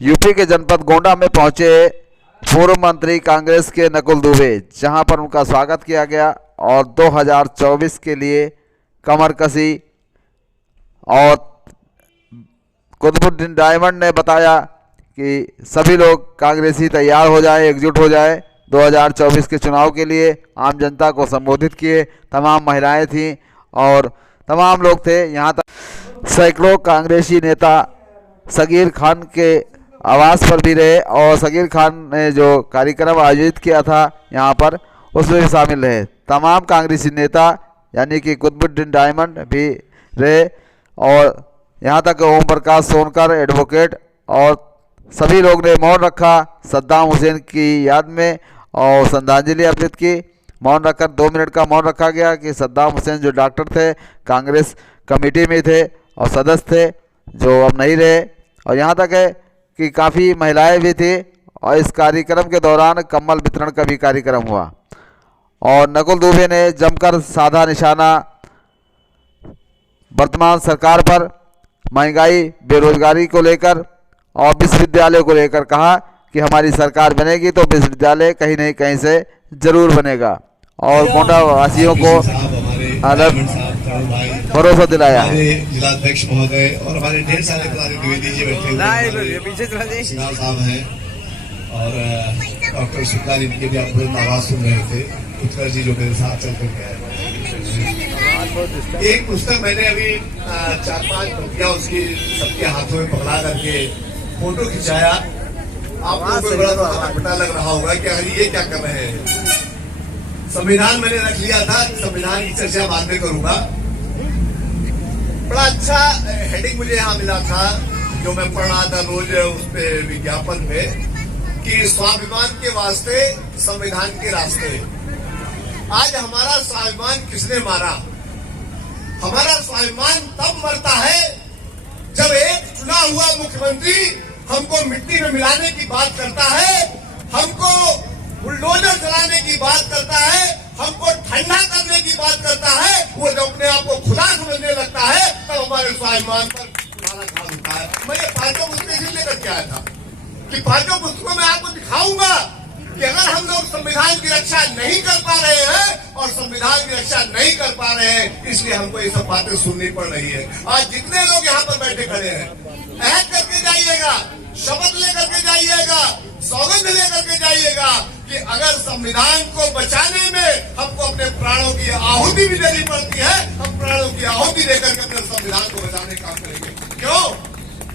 UP के जनपद गोंडा में पहुंचे पूर्व मंत्री कांग्रेस के नकुल दुबे, जहां पर उनका स्वागत किया गया और 2024 के लिए कमर कसी। और कुतुबुद्दीन डायमंड ने बताया कि सभी लोग कांग्रेसी तैयार हो जाए, एकजुट हो जाए 2024 के चुनाव के लिए। आम जनता को संबोधित किए, तमाम महिलाएं थीं और तमाम लोग थे। यहाँ तक सैकड़ों कांग्रेसी नेता सगीर खान के आवास पर भी रहे और सगीर खान ने जो कार्यक्रम आयोजित किया था यहाँ पर, उसमें भी शामिल रहे। तमाम कांग्रेसी नेता यानी कि कुतुबुद्दीन डायमंड भी रहे और यहाँ तक ओम प्रकाश सोनकर एडवोकेट और सभी लोग ने मौन रखा सद्दाम हुसैन की याद में और श्रद्धांजलि अर्पित की। मौन रखकर 2 मिनट का मौन रखा गया कि सद्दाम हुसैन जो डॉक्टर थे, कांग्रेस कमेटी में थे और सदस्य थे, जो अब नहीं रहे। और यहाँ तक है कि काफ़ी महिलाएं भी थी और इस कार्यक्रम के दौरान कम्बल वितरण का भी कार्यक्रम हुआ। और नकुल दुबे ने जमकर साधा निशाना वर्तमान सरकार पर, महंगाई, बेरोजगारी को लेकर और विश्वविद्यालय को लेकर कहा कि हमारी सरकार बनेगी तो विश्वविद्यालय कहीं नहीं कहीं से जरूर बनेगा। और गोंडा वासियों को अलग भरोसा दिलाया है। जिलाध्यक्ष महोदय और हमारे ढेर सारे द्विवेदी जी बैठे हुए साहब हैं और डॉक्टर शुक्ला जी की भी आप आवाज सुन रहे थे, उत्कर जी जो मेरे साथ चल कर गए। एक पुस्तक मैंने अभी 4-5 प्रतियां उसकी सबके हाथों में पकड़ा करके फोटो खिंचाया। आप लोगों को बड़ा पता लग रहा होगा कि अगर ये क्या कर रहे हैं। संविधान मैंने रख लिया था, संविधान की चर्चा बाद में करूंगा। बड़ा अच्छा हेडिंग मुझे यहाँ मिला था जो मैं पढ़ रहा था रोज उस पे विज्ञापन पे कि स्वाभिमान के वास्ते संविधान के रास्ते। आज हमारा स्वाभिमान किसने मारा? हमारा स्वाभिमान तब मरता है जब एक चुना हुआ मुख्यमंत्री हमको मिट्टी में मिलाने की बात करता है, हमको बुलडोजर चलाने की बात करता है, हमको ठंडा करने की बात करता है। वो जब अपने आप को खुदा समझने लगता है तब हमारे स्वाभिमान पर मारा खा होता है। मैं ये 5 पुस्तकें लेकर के आया था कि 5 पुस्तकों में आपको दिखाऊंगा कि अगर हम लोग संविधान की रक्षा नहीं कर पा रहे हैं और संविधान की रक्षा नहीं कर पा रहे हैं, इसलिए हमको ये सब बातें सुननी पड़ रही है। आज जितने लोग यहाँ पर बैठे खड़े हैं, अहद करके जाइएगा, शपथ लेकर के जाइएगा, सौगंध लेकर के जाइएगा कि अगर संविधान को बचाने में हमको अपने प्राणों की आहुति भी देनी पड़ती है, हम प्राणों की आहुति देकर के अपने संविधान को बचाने का काम करेंगे। क्यों?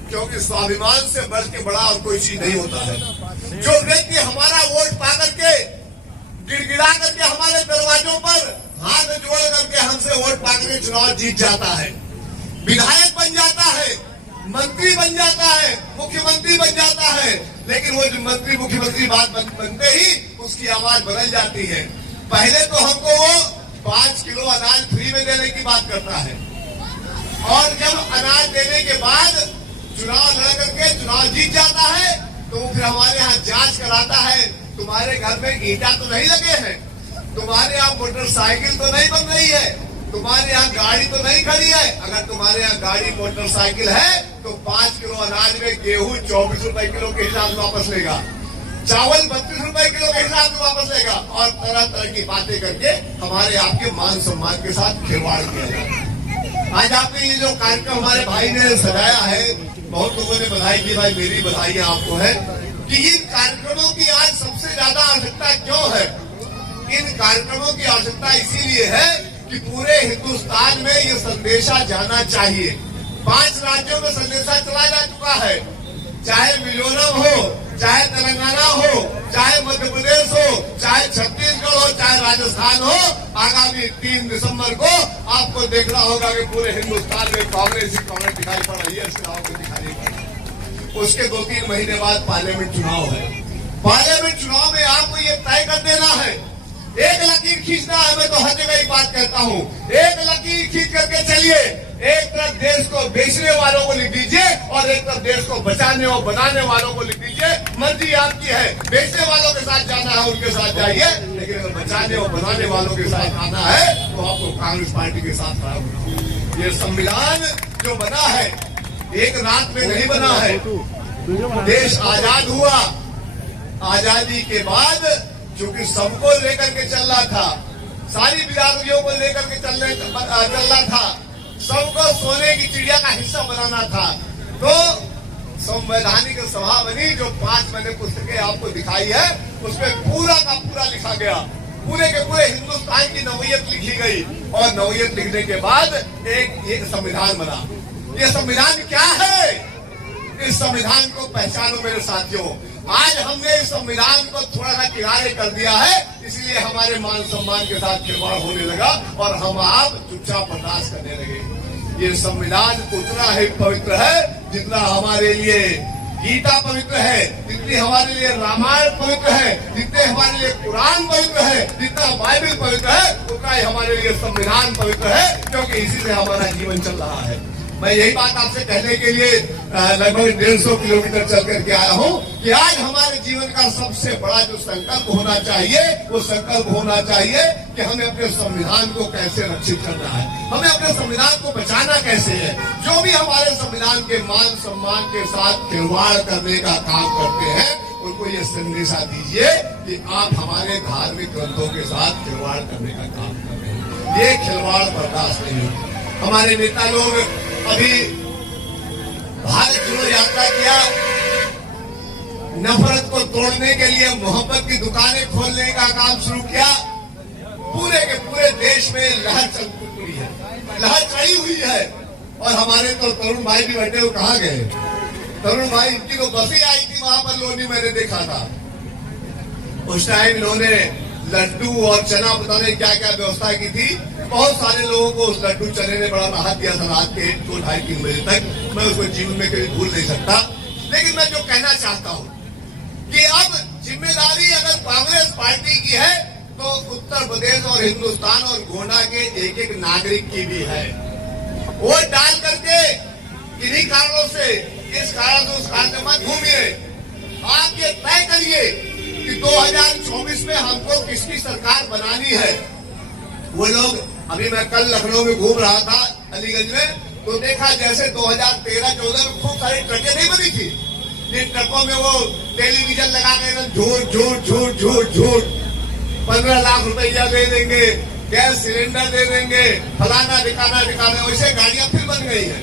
क्योंकि स्वाभिमान से बढ़ के बड़ा और कोई चीज नहीं होता है। जो व्यक्ति हमारा वोट पा करके गिड़गिड़ा करके हमारे दरवाजों पर हाथ जोड़ करके हमसे वोट पा करके चुनाव जीत जाता है, विधायक बन जाता है, मंत्री बन जाता है, मुख्यमंत्री बन जाता है, लेकिन वो जो मंत्री मुख्यमंत्री बात बनते ही उसकी आवाज बदल जाती है। पहले तो हमको वो 5 किलो अनाज फ्री में देने की बात करता है और जब अनाज देने के बाद चुनाव लड़ करके चुनाव जीत जाता है तो फिर हमारे यहाँ जांच कराता है, तुम्हारे घर में ईंटा तो नहीं लगे हैं, तुम्हारे यहाँ मोटरसाइकिल तो नहीं बन रही है, तुम्हारे यहाँ गाड़ी तो नहीं खड़ी है। अगर तुम्हारे यहाँ गाड़ी मोटरसाइकिल है तो 5 किलो अनाज में गेहूं 24 रुपए किलो के हिसाब से वापस लेगा, चावल 32 रुपए किलो के हिसाब से वापस लेगा और तरह तरह की बातें करके हमारे आपके मान सम्मान के साथ खिलवाड़ किया जाए। आज आपने ये जो कार्यक्रम हमारे भाई ने सजाया है, बहुत लोगों ने बधाई की, भाई मेरी बधाई आपको है कि इन कार्यक्रमों की आज सबसे ज्यादा आवश्यकता क्यों है? इन कार्यक्रमों की आवश्यकता इसीलिए है कि पूरे हिंदुस्तान में ये संदेशा जाना चाहिए। 5 राज्यों में संदेशा चला जा चुका है, चाहे मिजोरम हो, चाहे तेलंगाना हो, चाहे मध्य प्रदेश हो, चाहे छत्तीसगढ़ हो, चाहे राजस्थान हो। आगामी 3 दिसंबर को आपको देखना होगा कि पूरे हिंदुस्तान में कांग्रेस दिखाई पड़ रही है, चुनाव को दिखाई पड़ रही है। उसके 2-3 महीने बाद पार्लियामेंट चुनाव है। पार्लियामेंट चुनाव में आपको ये तय कर देना है, एक लकीर खींचना है। मैं तो हर जगह ही बात कहता हूँ, एक लकीर खींच करके चलिए। एक तरफ देश को बेचने वालों को लिख दीजिए और एक तरफ देश को बचाने और बनाने वालों को लिख दीजिए। मर्जी आपकी है, बेचने वालों के साथ जाना है उनके साथ जाइए, लेकिन अगर बचाने और बनाने वालों के साथ आना है तो आपको कांग्रेस पार्टी के साथ खड़ा होना। ये संविधान जो बना है एक रात में नहीं बना है, देश आजाद हुआ। आजादी के बाद चूंकि सबको लेकर के चल रहा था, सारी बिरादरियों को लेकर के चल रहा था, सबको सोने की चिड़िया का हिस्सा बनाना था, तो संवैधानिक सभा बनी जो 5 मैंने पुस्तकें आपको दिखाई है, उसमें पूरा का पूरा लिखा गया, पूरे के पूरे हिंदुस्तान की नौयत लिखी गई। और नौयत लिखने के बाद एक संविधान बना। ये संविधान क्या है? इस संविधान को पहचानो मेरे साथियों। आज हमने इस संविधान को थोड़ा सा किनारे कर दिया है, इसलिए हमारे मान सम्मान के साथ खिलवाड़ होने लगा और हम आप चुपचाप बर्दाश्त करने लगे। ये संविधान उतना ही पवित्र है जितना हमारे लिए गीता पवित्र है, जितनी हमारे लिए रामायण पवित्र है, जितने हमारे लिए कुरान पवित्र है, जितना बाइबल पवित्र है, उतना ही हमारे लिए संविधान पवित्र है, क्योंकि इसी से हमारा जीवन चल रहा है। मैं यही बात आपसे कहने के लिए लगभग 150 किलोमीटर चल करके आया हूँ कि आज हमारे जीवन का सबसे बड़ा जो संकल्प होना चाहिए, वो संकल्प होना चाहिए कि हमें अपने संविधान को कैसे रक्षित करना है, हमें अपने संविधान को बचाना कैसे है। जो भी हमारे संविधान के मान सम्मान के साथ खिलवाड़ करने का काम करते हैं, उनको ये संदेशा दीजिए कि आप हमारे धार्मिक ग्रंथों के साथ खिलवाड़ करने का काम कर रहे हैं। ये खिलवाड़ बर्दाश्त नहीं होगा। हमारे नेता लोग अभी भारत जोड़ो यात्रा किया, नफरत को तोड़ने के लिए मोहब्बत की दुकानें खोलने का काम शुरू किया। पूरे के पूरे देश में लहर चल हुई है, लहर चढ़ी हुई है। और हमारे तो तरुण भाई भी बैठे, वो कहाँ गए? तरुण भाई, इनकी तो बस ही आई थी वहां पर लोनी, मैंने देखा था। उस टाइम इन्होंने लड्डू और चना पता नहीं क्या क्या व्यवस्था की थी। बहुत सारे लोगों को उस लड्डू चने ने बड़ा राहत दिया था रात के 2, 2:30, 3 बजे तक। मैं उसको जीवन में कभी भूल नहीं सकता। लेकिन मैं जो कहना चाहता हूँ कि अब जिम्मेदारी अगर कांग्रेस पार्टी की है, तो उत्तर प्रदेश और हिंदुस्तान और गोंडा के एक एक नागरिक की भी है। वोट डाल करके किन्हीं कारणों से, इस कारण से उस कारण से मत घूमिए। आप ये तय करिए कि 2024 में हमको किसकी सरकार बनानी है। वो लोग, अभी मैं कल लखनऊ में घूम रहा था, अलीगंज में, तो देखा जैसे 2013-14 में खूब सारी ट्रकें नहीं बनी थी, जिन ट्रकों में वो टेलीविजन लगा के झूठ झूठ झूठ झूठ झूठ 15 लाख रुपया दे देंगे, गैस सिलेंडर दे देंगे, फलाना दिखाना, वैसे गाड़ियां फिर बन गई है।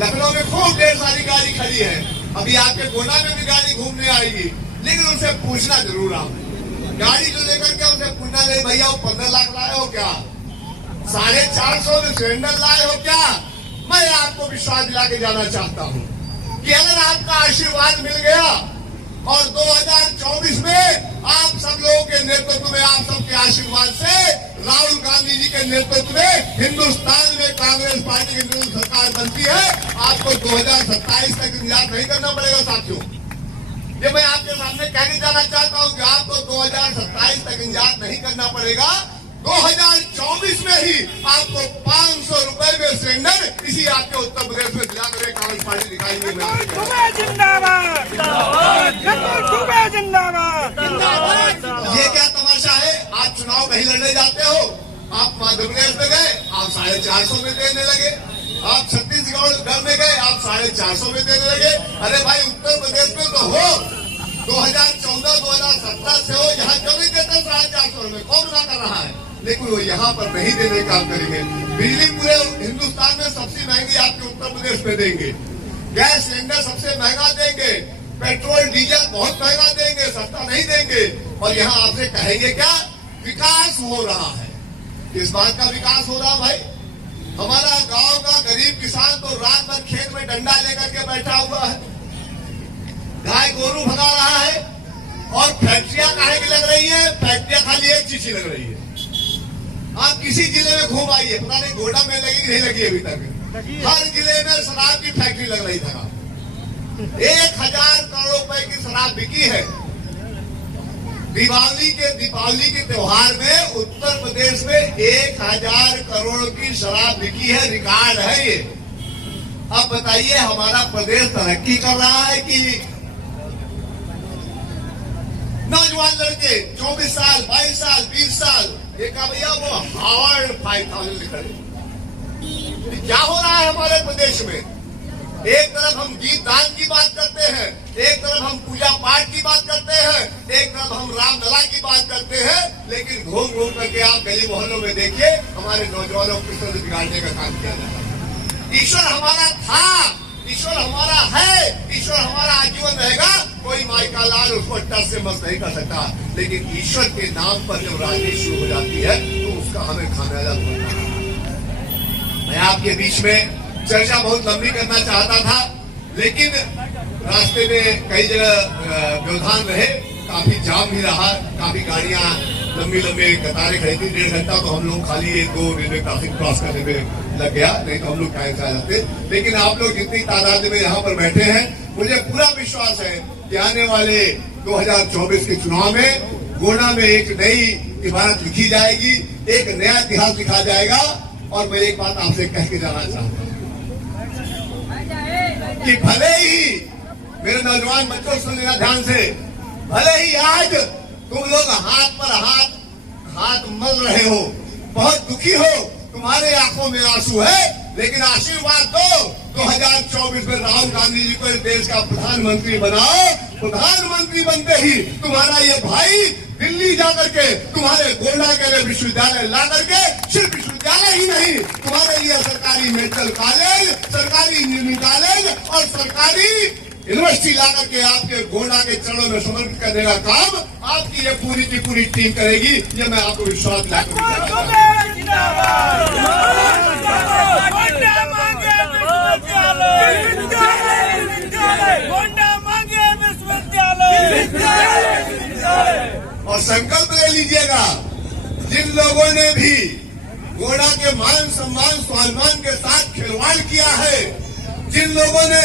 लखनऊ में खूब ढेर सारी गाड़ी खड़ी है। अभी आपके गोंडा में भी गाड़ी घूमने आएगी, लेकिन उनसे पूछना जरूर आप, गाड़ी जो लेकर के उनसे पूछना नहीं, भैया वो 15 लाख लाए हो क्या, 450 में सिलेंडर लाए हो क्या। मैं आपको विश्वास दिला के जाना चाहता हूँ कि अगर आपका आशीर्वाद मिल गया और 2024 में आप सब लोगों के नेतृत्व में, आप सबके आशीर्वाद से राहुल गांधी जी के नेतृत्व में हिंदुस्तान में कांग्रेस पार्टी की नई सरकार बनती है, आपको 2027 तक इंतजार नहीं करना पड़ेगा साथियों। ये मैं आपके सामने कहने जाना चाहता हूं कि आपको 2027 तक इंतजार नहीं करना पड़ेगा। 2024 में ही आपको 500 रुपए में सिलेंडर इसी आपके उत्तर प्रदेश में दिला कर कांग्रेस पार्टी दिखाएंगे। जिंदाबाद, जिंदाबाद। ये क्या तमाशा है? आप चुनाव कहीं लड़ने जाते हो, आप मध्य प्रदेश में गए, आप 450 में देने लगे, आप छत्तीसगढ़ में गए, आप 450 में देने लगे। अरे भाई, उत्तर प्रदेश में तो हो, 2014-2017 से हो, यहाँ क्यों नहीं देते 450 में? कौन मना कर रहा है? लेकिन वो यहाँ पर नहीं देने का काम करेंगे। बिजली पूरे हिंदुस्तान में सबसे महंगी आपके उत्तर प्रदेश में देंगे, गैस सिलेंडर सबसे महंगा देंगे, पेट्रोल डीजल बहुत महंगा देंगे, सस्ता नहीं देंगे। और यहाँ आपसे कहेंगे क्या? विकास हो रहा है। किस बात का विकास हो रहा भाई? हमारा गांव का गरीब किसान तो रात भर खेत में डंडा लेकर के बैठा हुआ है, गाय गोरू भगा रहा है। और फैक्ट्रियां काहे की लग रही है? फैक्ट्रियां खाली एक चीज की लग रही है। आप किसी जिले में घूम आइए, पता नहीं गोंडा में लगी नहीं लगी अभी तक। हर जिले में शराब की फैक्ट्री लग रही था। 1000 करोड़ रुपए की शराब बिकी है। दीपावली के त्योहार में उत्तर प्रदेश में 1000 करोड़ की शराब बिकी है, रिकॉर्ड है ये। अब बताइए, हमारा प्रदेश तरक्की कर रहा है कि? नौजवान लड़के 24 साल, 22 साल, 20 साल, ये कहा भैया वो हार्वर्ड 5000 लिख रहे। क्या हो रहा है हमारे प्रदेश में? एक तरफ हम गीत दान की बात करते हैं, गली मोहल्लों में देखिए हमारे नौजवानों को किस तरह से बिगाड़ने का काम किया जाता है। ईश्वर हमारा था, ईश्वर हमारा है, ईश्वर हमारा आजीवन रहेगा। कोई माई का लाल उसको टस से मस नहीं कर सकता, लेकिन ईश्वर के नाम पर जब राजनीति शुरू हो जाती है तो उसका हमें खामियाजा भुगतना है। मैं आपके बीच में चर्चा बहुत लंबी करना चाहता था, लेकिन रास्ते में कई जगह व्यवधान रहे, काफी जाम भी रहा, काफी गाड़ियां लंबी लंबी कतारें खड़ी थी। 1.5 घंटा तो हम लोग खाली 1-2 रेलवे क्रॉसिंग क्रॉस करने में लग गया, नहीं तो हम लोग टाइम से आ जाते। लेकिन आप लोग जितनी तादाद में यहाँ पर बैठे हैं, मुझे पूरा विश्वास है कि आने वाले 2024 के चुनाव में गोंडा में एक नई इबारत लिखी जाएगी, एक नया इतिहास लिखा जाएगा। और मैं एक बात आपसे कह के जाना चाहता हूँ कि भले ही मेरे नौजवान बच्चों सुन लेना ध्यान से, भले ही आज तुम लोग हाथ पर हाथ मल रहे हो, बहुत दुखी हो, तुम्हारे आंखों में आंसू है, लेकिन आशीर्वाद दो 2024 में राहुल गांधी जी को इस देश का प्रधानमंत्री बनाओ। प्रधानमंत्री बनते ही तुम्हारा ये भाई दिल्ली जाकर के तुम्हारे गोंडा के लिए विश्वविद्यालय ला करके, सिर्फ विश्वविद्यालय ही नहीं, तुम्हारे लिए सरकारी मेडिकल कॉलेज, सरकारी इंजीनियरिंग कॉलेज और सरकारी यूनिवर्सिटी ला करके आपके गोंडा के चरणों में समर्पित करने का काम आपकी ये पूरी की पूरी टीम करेगी। ये मैं आपको विश्वास दिलाता और संकल्प ले लीजिएगा, जिन लोगों ने भी गोंडा के मान सम्मान स्वाभिमान के साथ खिलवाड़ किया है, जिन लोगों ने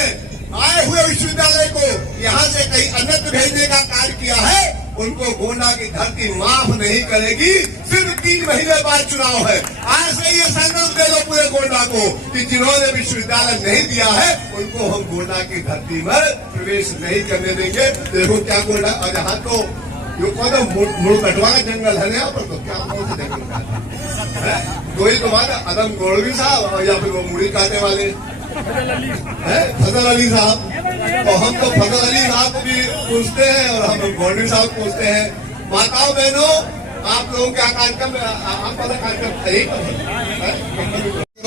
आए हुए विश्वविद्यालय को यहाँ से कहीं अन्यत्र भेजने का कार्य किया है, उनको गोंडा की धरती माफ नहीं करेगी। सिर्फ 3 महीने बाद चुनाव है, आज से ये संकल्प दे दो पूरे गोंडा को कि जिन्होंने विश्वविद्यालय नहीं दिया है उनको हम गोंडा की धरती में प्रवेश नहीं करने देंगे। देखो क्या गोंडा, और यहाँ तो जो मुड़ कटवा का जंगल है यहाँ पर, तो क्या कौन सा जंगल है? दो ही तो बात है, अदम गोड़वी साहब या फिर वो मुड़ी काटने वाले फजल अली साहब। तो हम तो फजल अली साहब को भी पूछते हैं और हम गोड़वी साहब पूछते हैं। माताओं बहनों, आप लोगों का कार्यक्रम, आपका कार्यक्रम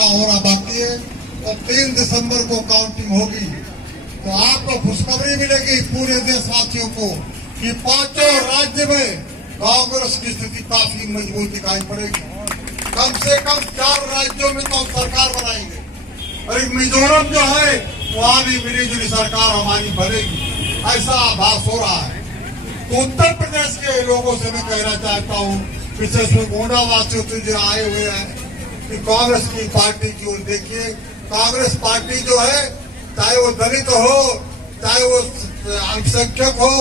हो रहा बाकी है और 3 दिसंबर को काउंटिंग होगी, तो आपको खुशखबरी मिलेगी पूरे देशवासियों को कि 5 राज्य में कांग्रेस की स्थिति काफी मजबूत दिखाई पड़ेगी। कम से कम 4 राज्यों में तो हम सरकार बनाएंगे और एक मिजोरम जो है वहां भी मिलीजुली सरकार हमारी बनेगी, ऐसा आभास हो रहा है। तो उत्तर प्रदेश के लोगों से मैं कहना चाहता हूँ, विशेष में गोंडा वासियों से जो आए हुए हैं, कि कांग्रेस की पार्टी की ओर देखिए। कांग्रेस पार्टी जो है, चाहे वो दलित हो, चाहे वो अल्पसंख्यक हो,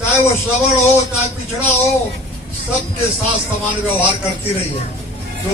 चाहे वो श्रवण हो, चाहे पिछड़ा हो, सबके साथ समान व्यवहार करती रही है।